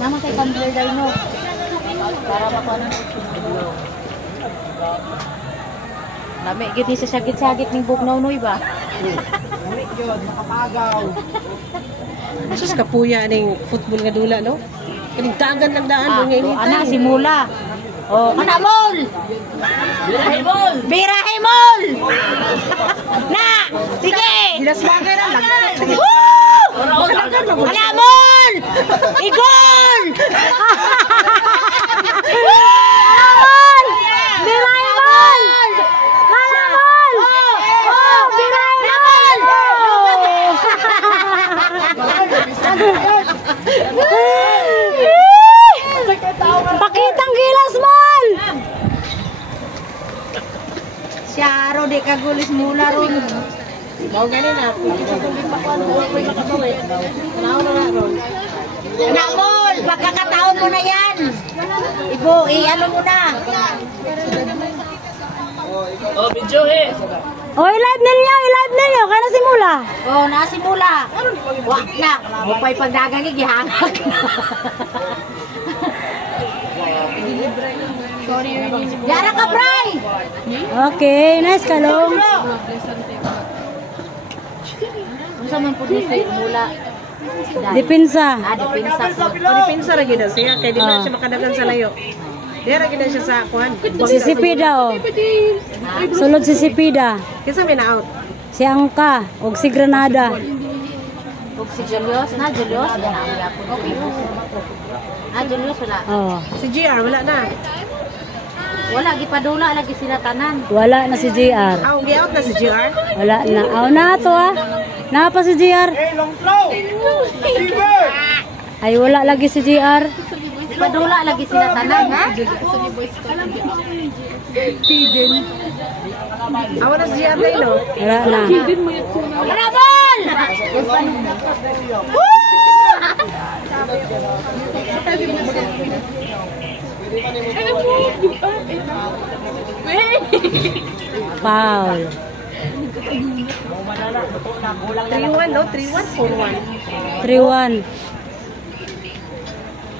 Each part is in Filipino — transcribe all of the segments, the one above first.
Naman kay Pandler dahil mo. Para makuha. Lami, gini sa sagit-sagit ng bugnaw noy ba? Lami yun, makapagaw. Sus kapuya ning football nga dula no. Kaligtagan lang daan mo ngayon. Ana simula. Oh, ana mol. Birahimol. Birahimol. Na, sige. Gilas bagay na lang. Ana mol. Igol. Pakitang gilas mol. Siya ro di kagulis mula ron. Mao gani na. Isa kung di pa kuan ko makabawi. Nao na ron. Anak mol, pagkakataon mo na yan. Ibo, ano mo na. Oh, video eh. Oh, i-live ninyo. Kaya simula. Oh, nasimula. Wak na. Mupay pagdagang igihangag. Yara ka, Bray! Okay, nice kalong. Ano sa man po mula? Dipinsa. Dipinsa po. Dipinsa ra gid siya kay di na siya makadagan sa layo. Dira gid siya sa kuan. Sisipida o. Sulod sisipida. Kinsa may na out? Si Angka og si Granada. Og si Julius na Julius na okay po. Julius wala. Oh. Si GR wala na. Wala gipadula lagi sila tanan. Wala na si JR. Gi-out na si GR? Wala na. Na to Na pa si JR. Long flow. Ay wala lagi si JR. Padula lagi sila tanan ha. Awan na si GR na ino. Wala na. Karabol! Foul. 3-1 no? 3-1, 4-1. 3-1.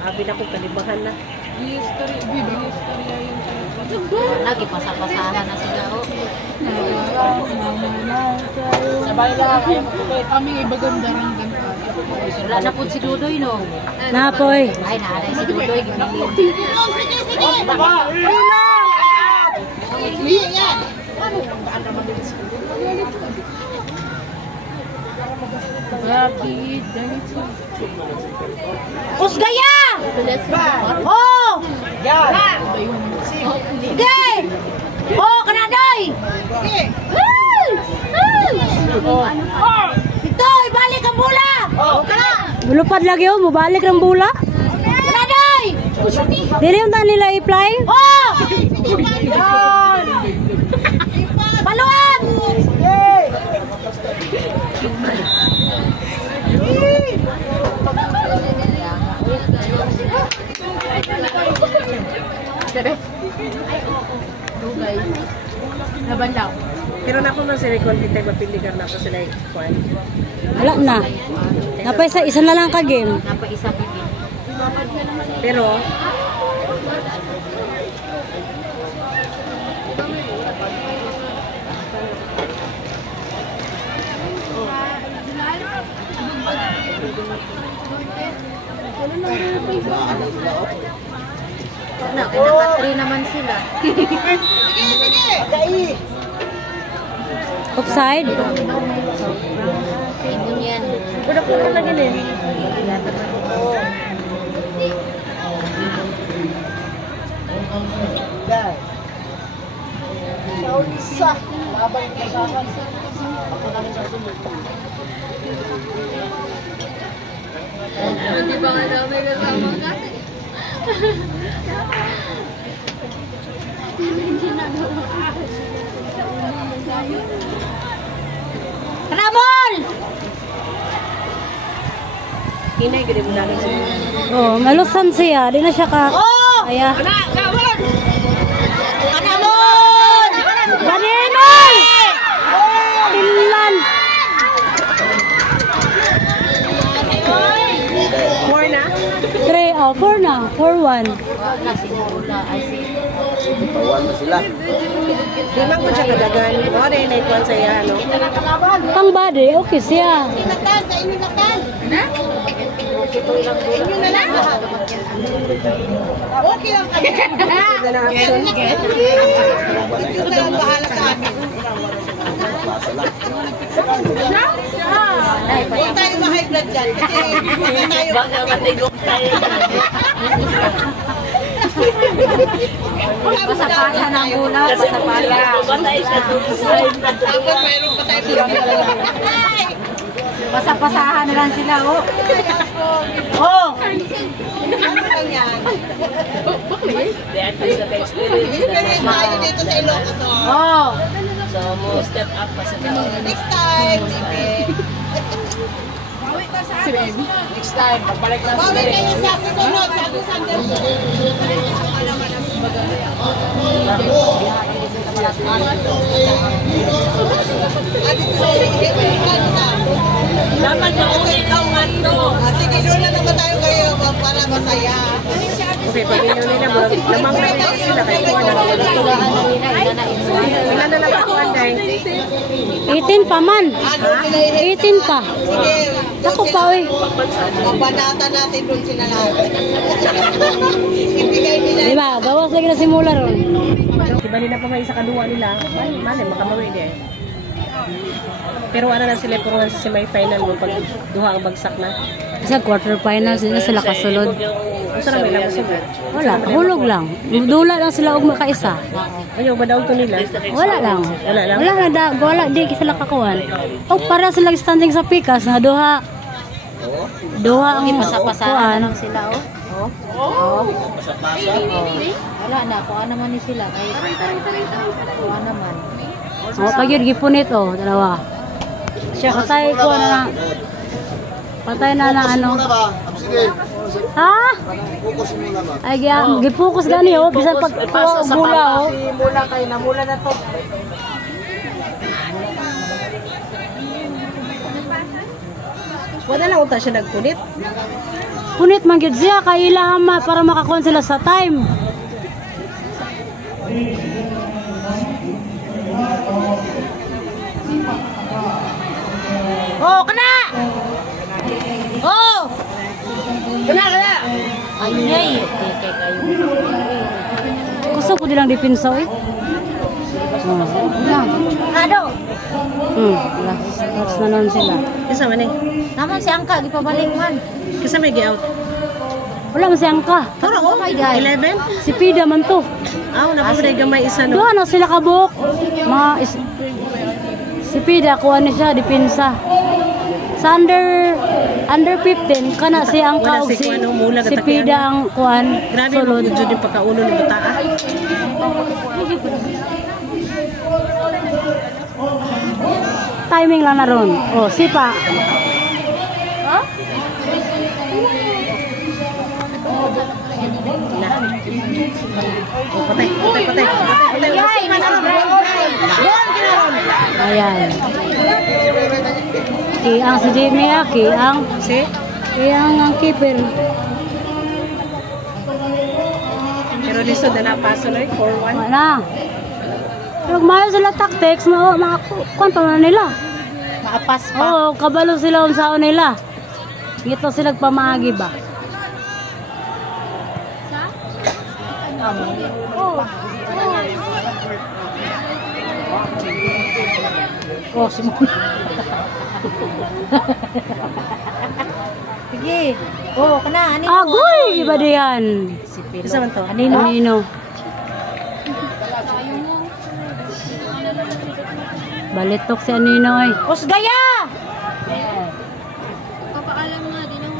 Abi na ko kalibahan na. Lagi pasapasahan na sila o. Sabay lang kami ibagandang ganito. Wala na po si Dudoy no? Napoy. Ay naalay si Dudoy. Kusgaya! Oh! Sige! Oh, kanaday! Ito, ibalik ang bula! Bulupad lagi oh, mubalik ang bula. Kanaday! Dili yung nila i-fly? Oh! Paluan! Dugay. Nabandaw. Pero na ko man sila confident mapiligan na ko sila kuan. Wala na. Napay isa na lang ka game. Napay isa game. Pero na, naka-3 naman sila. Sige. Offside? Ingon yan. pura-pura lagi ni. Isa. Labang kasakan. Hindi ba nga daw may kasama ka? Ramon! Hinay gid mo dali siya. Oh, malusan siya. Di na siya ka... Oh! Aya. Gawon! Ramon! Baninol! Tilan! Oo, 4 na. 4-1. Pawan na sila. Di man ko siya kadagan. O, rin na ikuan sa iya, no? Pang body, okay siya. Okay lang kami. Sila na action. Ito na lang bahala sa amin. Huwag tayo ma-high blood dyan. Kasi huwag tayo. Baka matigok tayo. Pasapasa ng bola, pasapasa. Tapos mayroon pa tayo pinaglalala. Pasapasahan na lang sila, oh. Oh! Ano lang yan? Experience tayo dito sa Ilocos. Oh! So, mo step up pa sa Next time, Next time, pagbalik na bawal kayo sa susunod. Sabi sa Anderson. Dapat maunin ang mato. Sige, doon na naman tayo kayo para masaya. Okay, pag inyo nila, lamang na rin sila kayo. Ilan na lang ako, Anday? 18 pa man. 18 pa. Sige. Ako pa, eh. Mabanata natin doon sila lahat. Ibigay nila. Diba, gawas lagi na simula ron. Diba nila pa may isa kaduwa nila? Mali, makamawi di eh. Pero ano na sila, puro sa semi-final mo pag duha ang bagsak na. Sa quarter final sila kasulod. Gusto na may lang sila. Wala, hulog lang. Dula lang sila og makaisa. Ayaw ba daw ito nila? Wala lang. Wala lang? Wala, di sila kakuan. O para sila standing sa pikas na duha. Duha ang pasapasahan lang sila, oh. Wala na, kuha naman ni sila. Kuha naman. O, pag yun, gipunit, oh, dalawa. Patay ko na. Patay na ng ano. Muna ba? Sige. Ha? Focus muna ba? Ay, gipukus gani, oh. Bisan pag bula, oh. Mula kayo na, mula na to. Wala lang unta siya nagpunit. Punit man gyud siya kay ilahama para makakuha sila sa time. Oh, kana! Oh! Kana! Ay, kay kayo. Gusto ko dilang dipinsa, eh. Ado. Last na nun sila. Isa man eh. Naman si Angka, gipabalik man. Kasi may gi-out. Wala man si Angka. Tara ko, 11? Si Pida man to. Napapaday gamay isa no. Doon na sila kabuk. Si Pida, kuha niya siya, dipinsa. Sa under 15, kana si Angka o si Pida ang kuhan. Grabe mo kung dyan yung pagkaulo ni Bataa. Timing lang na ron. O, sipa. Patay. Ayan. Kiang si Jimmy, kiang. Kiang ang keeper. Pero lisod na napaso na 4-1. Wala. Pero mayo sila tactics, makakuan pa man nila. Maapas pa. Oo, kabalo sila unsaon nila. Ngito sila pamaagi ba? Oh, simula. Sige. Oh, kana. Agoy! Iba diyan. Isa man to. Anino? Balitok si Anino ay. Pusgaya! Papaalam nga din ang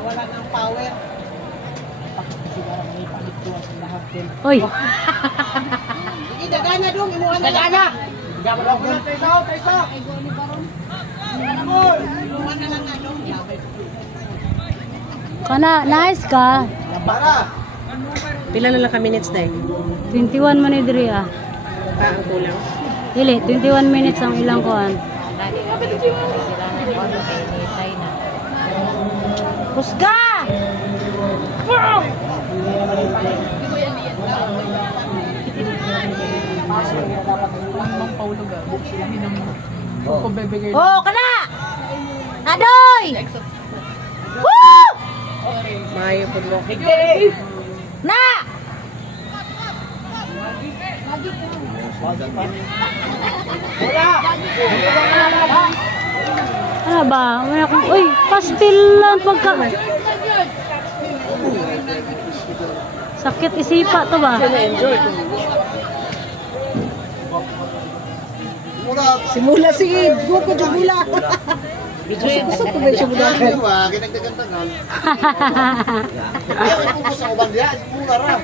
Wala nang power. Oy! Sige, dagana dong. Imuha na lang. Dagana! Imuha na lang na dong. Kana, nice ka. Para! Pila na lang ka minutes na 21 man ni diri ah. Ang kulang. Dili, 21 minutes ang ilang kuan. Husga! Oh, kana! Adoy! Woo! Mayo po mo. Na! Ano ba? Wala akong... Uy! Pastil lang pagka... Sakit isipa to ba? Simula sige, buko jugula. Gusto ko ba siya muna? Kinagdagantagan. Ayaw ko sa ubang diya. Simula ra.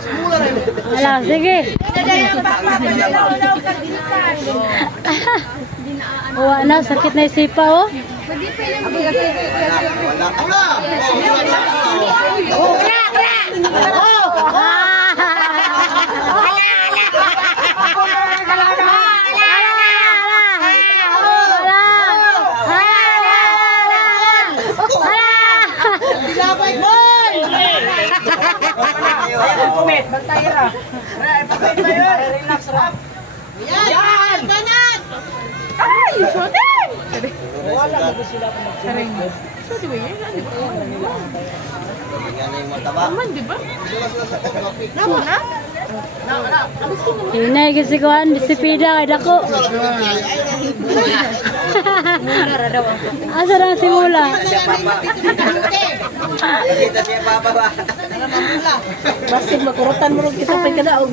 Simula ra. Ala, sige. Uwa na, sakit na isipa oh. Wala. Oh, kra, kra. Oh, yan! Banat! Ay! Shooting! Wala mo sila kung magsaring. Shooting ba yan? Naman, di ba? Naman na? Hinay kasi ko ang disipida kay dako. Asa na si Mula? Basig makurutan mo rin kita pa'y kadaog.